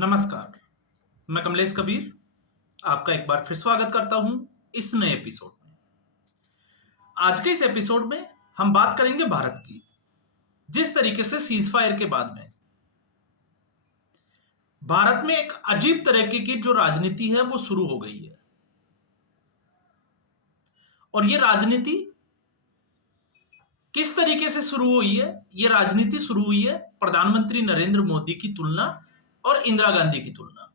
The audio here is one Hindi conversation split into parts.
नमस्कार, मैं कमलेश कबीर आपका एक बार फिर स्वागत करता हूं इस नए एपिसोड में। आज के इस एपिसोड में हम बात करेंगे भारत की। जिस तरीके से सीज फायर के बाद में भारत में एक अजीब तरीके की जो राजनीति है वो शुरू हो गई है, और ये राजनीति किस तरीके से शुरू हुई है? ये राजनीति शुरू हुई है प्रधानमंत्री नरेंद्र मोदी की तुलना और इंदिरा गांधी की तुलना,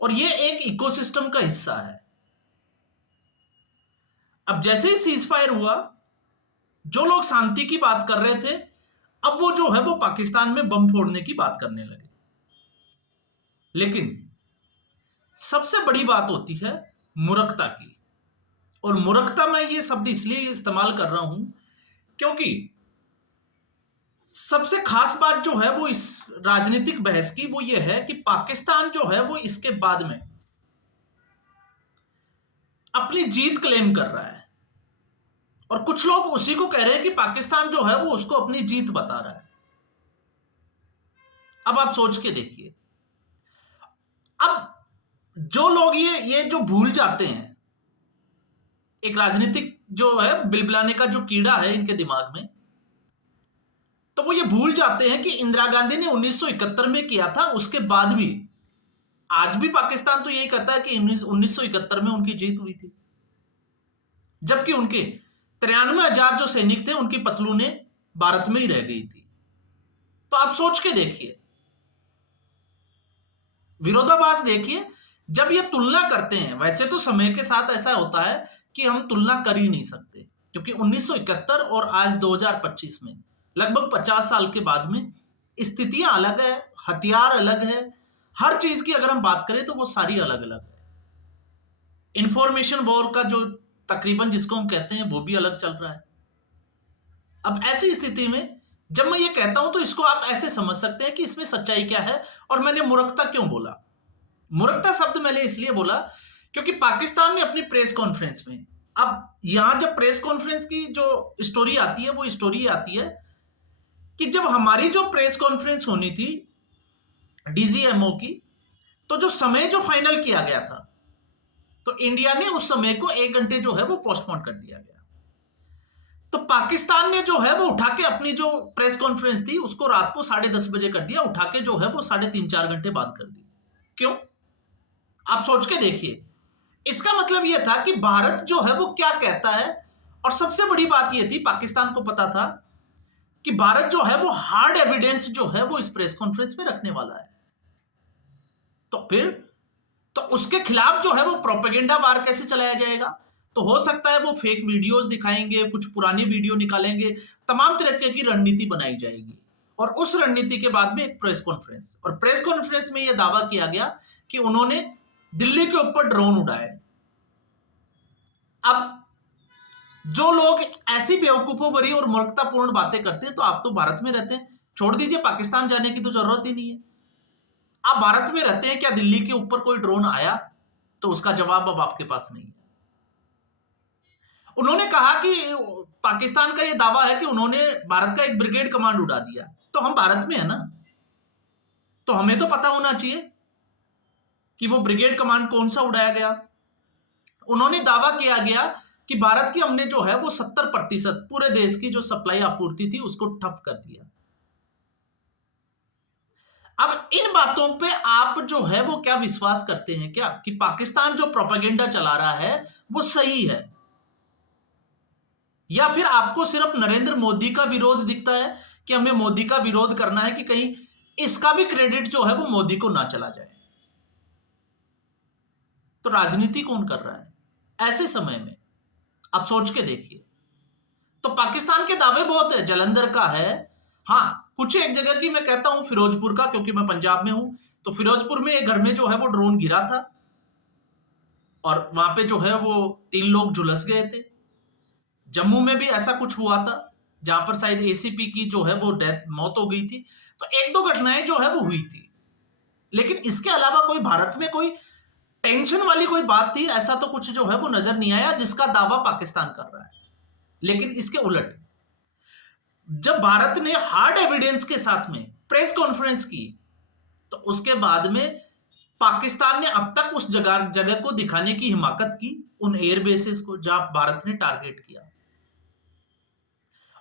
और ये एक इकोसिस्टम का हिस्सा है। अब जैसे ही सीज फायर हुआ, जो लोग शांति की बात कर रहे थे, अब वो जो है वो पाकिस्तान में बम फोड़ने की बात करने लगे। लेकिन सबसे बड़ी बात होती है मूर्खता की, और मूर्खता मैं ये शब्द इसलिए इस्तेमाल कर रहा हूं क्योंकि सबसे खास बात जो है वो इस राजनीतिक बहस की वो ये है कि पाकिस्तान जो है वो इसके बाद में अपनी जीत क्लेम कर रहा है, और कुछ लोग उसी को कह रहे हैं कि पाकिस्तान जो है वो उसको अपनी जीत बता रहा है। अब आप सोच के देखिए, अब जो लोग ये जो भूल जाते हैं, एक राजनीतिक जो है बिलबिलाने का जो कीड़ा है इनके दिमाग में, तो वो ये भूल जाते हैं कि इंदिरा गांधी ने 1971 में किया था, उसके बाद भी आज भी पाकिस्तान तो यही कहता है कि 1971 में उनकी जीत हुई थी, जबकि उनके 93,000 जो सैनिक थे उनकी पतलूनें भारत में ही रह गई थी। तो आप सोच के देखिए, विरोधाभास देखिए। जब ये तुलना करते हैं, वैसे तो समय के साथ ऐसा होता है कि हम तुलना कर ही नहीं सकते, क्योंकि 1971 और आज 2025 में लगभग 50 साल के बाद में स्थितियां अलग है, हथियार अलग है, हर चीज की अगर हम बात करें तो वो सारी अलग अलग है। इंफॉर्मेशन वॉर का जो तकरीबन जिसको हम कहते हैं वो भी अलग चल रहा है। अब ऐसी स्थिति में जब मैं ये कहता हूं तो इसको आप ऐसे समझ सकते हैं कि इसमें सच्चाई क्या है, और मैंने मूर्खता क्यों बोला। मूर्खता शब्द मैंने इसलिए बोला क्योंकि पाकिस्तान ने अपनी प्रेस कॉन्फ्रेंस में, अब यहां जब प्रेस कॉन्फ्रेंस की जो स्टोरी आती है वो स्टोरी आती है कि जब हमारी जो प्रेस कॉन्फ्रेंस होनी थी डीजीएमओ की, तो जो समय जो फाइनल किया गया था, तो इंडिया ने उस समय को 1 घंटे जो है वो पोस्टपोन कर दिया गया। तो पाकिस्तान ने जो है वो उठा के अपनी जो प्रेस कॉन्फ्रेंस थी उसको रात को 10:30 बजे कर दिया, उठा के जो है वो 3.5-4 घंटे बाद कर दी। क्यों? आप सोच के देखिए। इसका मतलब यह था कि भारत जो है वो क्या कहता है, और सबसे बड़ी बात यह थी पाकिस्तान को पता था कि भारत जो है वो हार्ड एविडेंस जो है वो इस प्रेस कॉन्फ्रेंस में रखने वाला है। तो फिर तो उसके खिलाफ जो है वो प्रोपेगेंडा वार कैसे चलाया जाएगा? तो हो सकता है वो फेक वीडियोस दिखाएंगे, कुछ पुरानी वीडियो निकालेंगे, तमाम तरीके की रणनीति बनाई जाएगी, और उस रणनीति के बाद में एक प्रेस कॉन्फ्रेंस, और प्रेस कॉन्फ्रेंस में यह दावा किया गया कि उन्होंने दिल्ली के ऊपर ड्रोन उड़ाए। अब जो लोग ऐसी बेवकूफों भरी और मूर्खतापूर्ण बातें करते हैं, तो आप तो भारत में रहते हैं, छोड़ दीजिए, पाकिस्तान जाने की तो जरूरत ही नहीं है। आप भारत में रहते हैं, क्या दिल्ली के ऊपर कोई ड्रोन आया? तो उसका जवाब अब आपके पास नहीं है। उन्होंने कहा कि पाकिस्तान का यह दावा है कि उन्होंने भारत का एक ब्रिगेड कमांड उड़ा दिया, तो हम भारत में है ना, तो हमें तो पता होना चाहिए कि वो ब्रिगेड कमांड कौन सा उड़ाया गया। उन्होंने दावा किया गया कि भारत की हमने जो है वो 70% पूरे देश की जो सप्लाई आपूर्ति थी उसको ठप कर दिया। अब इन बातों पे आप जो है वो क्या विश्वास करते हैं क्या कि पाकिस्तान जो प्रोपेगेंडा चला रहा है वो सही है, या फिर आपको सिर्फ नरेंद्र मोदी का विरोध दिखता है कि हमें मोदी का विरोध करना है कि कहीं इसका भी क्रेडिट जो है वो मोदी को ना चला जाए? तो राजनीति कौन कर रहा है ऐसे समय में? आप सोच के देखिए। तो पाकिस्तान के दावे बहुत है, जलंधर का है, हाँ कुछ एक जगह की मैं कहता हूं फिरोजपुर का, क्योंकि मैं पंजाब में हूं, तो फिरोजपुर में एक घर में जो है वो ड्रोन गिरा था, और वहां पे जो है वो 3 लोग झुलस गए थे। जम्मू में भी ऐसा कुछ हुआ था, जहां पर शायद एसीपी की जो है वो मौत हो गई थी। तो 1-2 घटनाएं जो है वो हुई थी, लेकिन इसके अलावा कोई भारत में कोई टेंशन वाली कोई बात थी ऐसा तो कुछ जो है वो नजर नहीं आया जिसका दावा पाकिस्तान कर रहा है। लेकिन इसके उलट जब भारत ने हार्ड एविडेंस के साथ में प्रेस कॉन्फ्रेंस की, तो उसके बाद में पाकिस्तान ने अब तक उस जगह जगह को दिखाने की हिमाकत की, उन एयर बेसिस को जहां भारत ने टारगेट किया।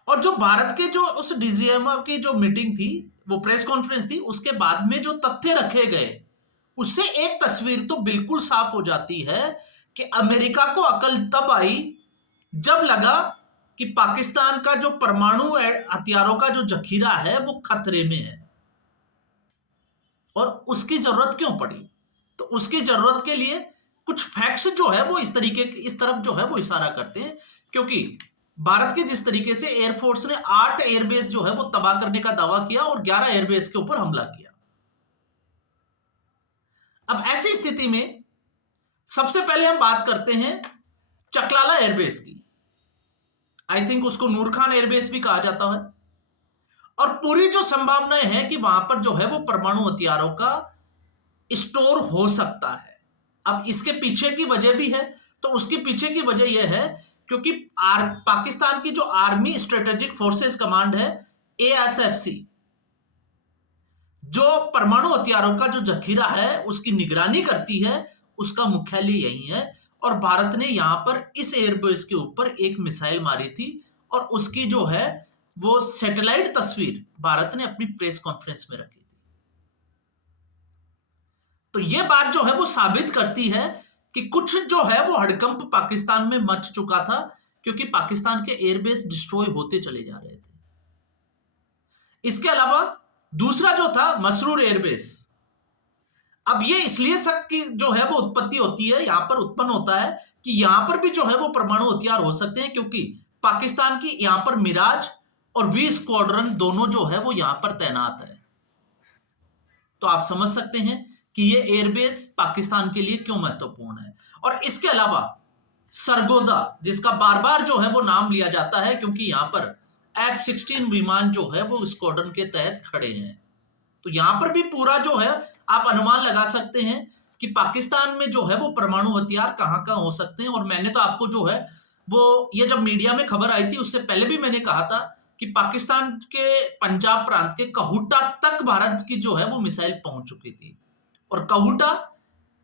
और जो भारत के जो उस डीजीएमओ की जो मीटिंग थी, वो प्रेस कॉन्फ्रेंस थी, उसके बाद में जो तथ्य रखे गए, उससे एक तस्वीर तो बिल्कुल साफ हो जाती है कि अमेरिका को अकल तब आई जब लगा कि पाकिस्तान का जो परमाणु हथियारों का जो जखीरा है वो खतरे में है। और उसकी जरूरत क्यों पड़ी? तो उसकी जरूरत के लिए कुछ फैक्ट्स जो है वो इस तरफ जो है वो इशारा करते हैं, क्योंकि भारत के जिस तरीके से एयरफोर्स ने 8 एयरबेस जो है वो तबाह करने का दावा किया और 11 एयरबेस के ऊपर हमला किया। अब ऐसी स्थिति में सबसे पहले हम बात करते हैं चकलाला एयरबेस की। आई थिंक उसको नूर खान एयरबेस भी कहा जाता है। और पूरी जो संभावनाएं हैं कि वहां पर जो है वो परमाणु हथियारों का स्टोर हो सकता है। अब इसके पीछे की वजह भी है, तो उसके पीछे की वजह यह है क्योंकि पाकिस्तान की जो आर्मी स्ट्रेटेजिक फोर्सेस कमांड है, एएसएफसी, जो परमाणु हथियारों का जो जखीरा है उसकी निगरानी करती है, उसका मुख्यालय यही है। और भारत ने यहां पर इस एयरबेस के ऊपर एक मिसाइल मारी थी और उसकी जो है वो सैटेलाइट तस्वीर भारत ने अपनी प्रेस कॉन्फ्रेंस में रखी थी। तो यह बात जो है वो साबित करती है कि कुछ जो है वो हड़कंप पाकिस्तान में मच चुका था, क्योंकि पाकिस्तान के एयरबेस डिस्ट्रॉय होते चले जा रहे थे। इसके अलावा दूसरा जो था मसरूर एयरबेस। अब ये इसलिए शक की जो है वो उत्पत्ति होती है, यहां पर उत्पन्न होता है कि यहां पर भी जो है वो परमाणु हथियार हो सकते हैं, क्योंकि पाकिस्तान की यहां पर मिराज और वी स्क्वाड्रन दोनों जो है वो यहां पर तैनात है। तो आप समझ सकते हैं कि ये एयरबेस पाकिस्तान के लिए क्यों महत्वपूर्ण है। और इसके अलावा सरगोदा, जिसका बार बार जो है वो नाम लिया जाता है, क्योंकि यहां पर F-16 विमान जो है वो स्क्वाड्रन के तहत खड़े हैं। तो यहां पर भी पूरा जो है आप अनुमान लगा सकते हैं कि पाकिस्तान में जो है वो परमाणु हथियार कहां कहां हो सकते हैं। और मैंने तो आपको जो है वो ये जब मीडिया में खबर आई थी उससे पहले भी मैंने कहा था कि पाकिस्तान के पंजाब प्रांत के कहूटा तक भारत की जो है वो मिसाइल पहुंच चुकी थी। और कहूटा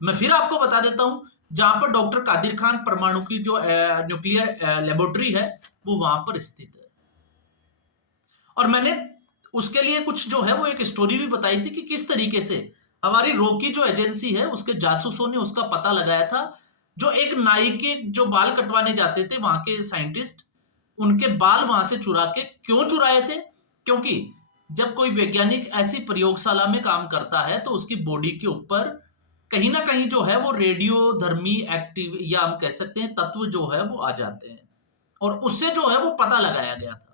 मैं फिर आपको बता देता हूं, जहां पर डॉक्टर कादिर खान परमाणु की जो न्यूक्लियर लेबोरेटरी है वो वहां पर स्थित है। और मैंने उसके लिए कुछ जो है वो एक स्टोरी भी बताई थी कि किस तरीके से हमारी रोकी जो एजेंसी है उसके जासूसों ने उसका पता लगाया था। जो एक नाई के जो बाल कटवाने जाते थे वहां के साइंटिस्ट, उनके बाल वहां से चुरा के क्यों चुराए थे? क्योंकि जब कोई वैज्ञानिक ऐसी प्रयोगशाला में काम करता है तो उसकी बॉडी के ऊपर कहीं ना कहीं जो है वो रेडियोधर्मी एक्टिव या हम कह सकते हैं तत्व जो है वो आ जाते हैं, और उससे जो है वो पता लगाया गया था।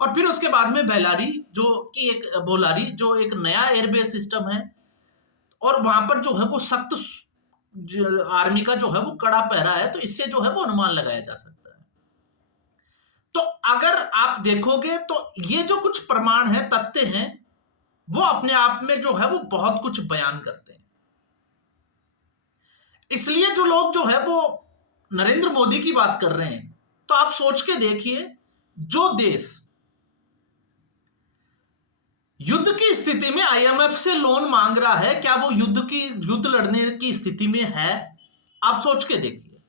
और फिर उसके बाद में बेलारी जो कि एक बोलारी जो एक नया एयरबेस सिस्टम है, और वहां पर जो है वो सख्त आर्मी का जो है वो कड़ा पहरा है, तो इससे जो है वो अनुमान लगाया जा सकता है। तो अगर आप देखोगे तो ये जो कुछ प्रमाण है, तथ्य हैं, वो अपने आप में जो है वो बहुत कुछ बयान करते हैं। इसलिए जो लोग जो है वो नरेंद्र मोदी की बात कर रहे हैं, तो आप सोच के देखिए, जो देश युद्ध की स्थिति में आईएमएफ से लोन मांग रहा है, क्या वो युद्ध लड़ने की स्थिति में है? आप सोच के देखिए।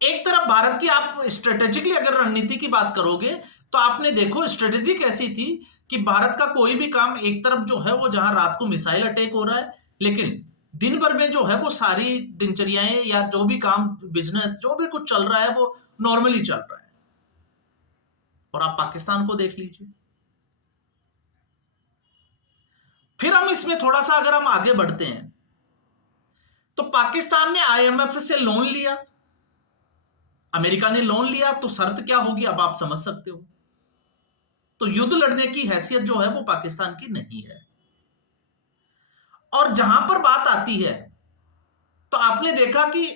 एक तरफ भारत की आप स्ट्रेटेजिकली अगर रणनीति की बात करोगे तो आपने देखो स्ट्रेटेजी कैसी थी कि भारत का कोई भी काम, एक तरफ जो है वो जहां रात को मिसाइल अटैक हो रहा है, लेकिन दिन भर में जो है वो सारी दिनचर्याएं या जो भी काम, बिजनेस जो भी कुछ चल रहा है वो नॉर्मली चल रहा है। और आप पाकिस्तान को देख लीजिए। फिर हम इसमें थोड़ा सा अगर हम आगे बढ़ते हैं तो पाकिस्तान ने आईएमएफ से लोन लिया, अमेरिका ने लोन लिया, तो शर्त क्या होगी अब आप समझ सकते हो। तो युद्ध लड़ने की हैसियत जो है वो पाकिस्तान की नहीं है। और जहां पर बात आती है तो आपने देखा कि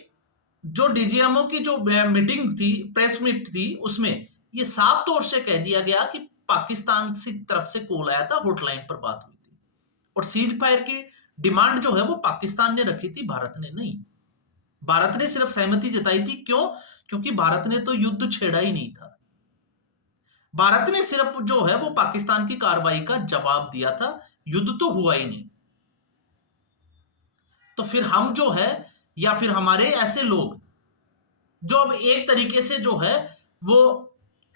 जो डीजीएमओ की जो मीटिंग थी, प्रेस मीट थी, उसमें ये साफ तौर से कह दिया गया कि पाकिस्तान की तरफ से कॉल आया था, हॉटलाइन पर बात हुई थी, और सीज फायर की डिमांड जो है वो पाकिस्तान ने रखी थी, भारत ने नहीं। भारत ने सिर्फ सहमति जताई थी। क्यों? क्योंकि भारत ने तो युद्ध छेड़ा ही नहीं था। भारत ने सिर्फ जो है वो पाकिस्तान की कार्रवाई का जवाब दिया था, युद्ध तो हुआ ही नहीं। तो फिर हम जो है, या फिर हमारे ऐसे लोग जो अब एक तरीके से जो है वो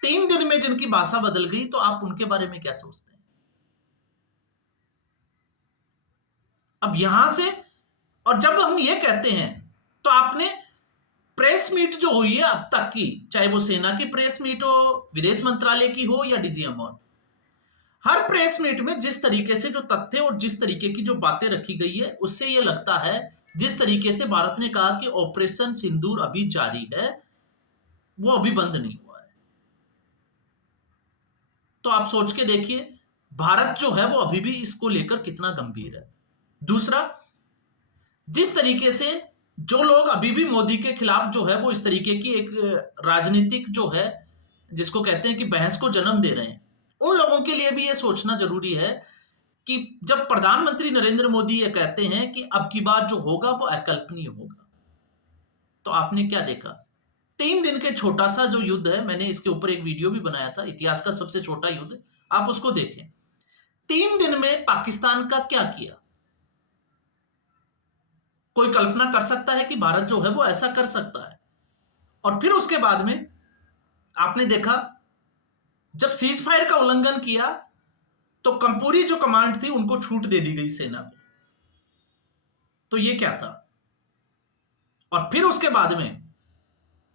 3 दिन में जिनकी भाषा बदल गई, तो आप उनके बारे में क्या सोचते हैं? अब यहां से, और जब हम ये कहते हैं तो आपने प्रेस मीट जो हुई है अब तक की, चाहे वो सेना की प्रेस मीट हो, विदेश मंत्रालय की हो या डीजीएम हो, हर प्रेस मीट में जिस तरीके से जो तथ्य और जिस तरीके की जो बातें रखी गई है, उससे यह लगता है, जिस तरीके से भारत ने कहा कि ऑपरेशन सिंदूर अभी जारी है, वो अभी बंद नहीं हुआ है। तो आप सोच के देखिए भारत जो है वो अभी भी इसको लेकर कितना गंभीर है। दूसरा, जिस तरीके से जो लोग अभी भी मोदी के खिलाफ जो है वो इस तरीके की एक राजनीतिक जो है, जिसको कहते हैं कि बहस को जन्म दे रहे हैं, उन लोगों के लिए भी ये सोचना जरूरी है कि जब प्रधानमंत्री नरेंद्र मोदी ये कहते हैं कि अब की बार जो होगा वो अकल्पनीय होगा, तो आपने क्या देखा? 3 दिन के छोटा सा जो युद्ध है, मैंने इसके ऊपर एक वीडियो भी बनाया था, इतिहास का सबसे छोटा युद्ध, आप उसको देखें। 3 दिन में पाकिस्तान का क्या किया? कोई कल्पना कर सकता है कि भारत जो है वो ऐसा कर सकता है? और फिर उसके बाद में आपने देखा, जब सीज फायर का उल्लंघन किया तो कंपूरी जो कमांड थी उनको छूट दे दी गई सेना को। तो ये क्या था? और फिर उसके बाद में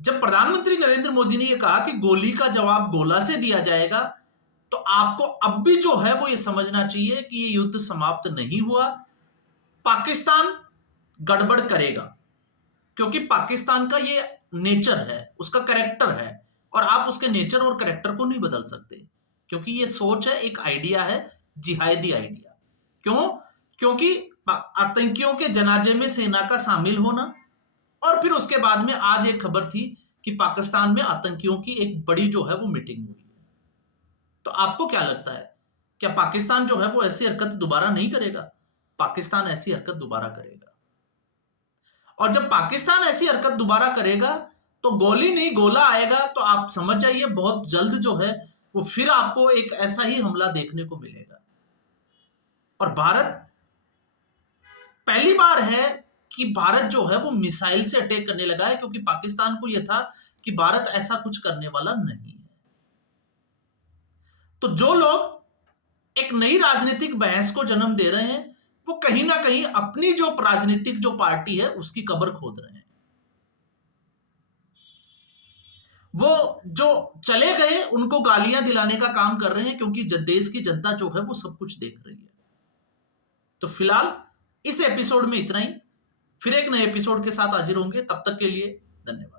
जब प्रधानमंत्री नरेंद्र मोदी ने यह कहा कि गोली का जवाब गोला से दिया जाएगा, तो आपको अब भी जो है वो ये समझना चाहिए कि ये युद्ध समाप्त नहीं हुआ। पाकिस्तान गड़बड़ करेगा, क्योंकि पाकिस्तान का ये नेचर है, उसका कैरेक्टर है, और आप उसके नेचर और कैरेक्टर को नहीं बदल सकते, क्योंकि ये सोच है, एक आइडिया है, जिहादी आइडिया। क्यों? क्योंकि आतंकियों के जनाजे में सेना का शामिल होना, और फिर उसके बाद में आज एक खबर थी कि पाकिस्तान में आतंकियों की एक बड़ी जो है वो मीटिंग हुई है। तो आपको क्या लगता है, क्या पाकिस्तान जो है वो ऐसी हरकत दोबारा नहीं करेगा? पाकिस्तान ऐसी हरकत दोबारा करेगा, और जब पाकिस्तान ऐसी हरकत दोबारा करेगा तो गोली नहीं गोला आएगा। तो आप समझ जाइए बहुत जल्द जो है वो फिर आपको एक ऐसा ही हमला देखने को मिलेगा। और भारत, पहली बार है कि भारत जो है वो मिसाइल से अटैक करने लगा है, क्योंकि पाकिस्तान को यह था कि भारत ऐसा कुछ करने वाला नहीं है। तो जो लोग एक नई राजनीतिक बहस को जन्म दे रहे हैं, वो कहीं ना कहीं अपनी जो राजनीतिक जो पार्टी है उसकी कब्र खोद रहे हैं। वो जो चले गए उनको गालियां दिलाने का काम कर रहे हैं, क्योंकि देश की जनता जो है वो सब कुछ देख रही है। तो फिलहाल इस एपिसोड में इतना ही, फिर एक नए एपिसोड के साथ हाजिर होंगे, तब तक के लिए धन्यवाद।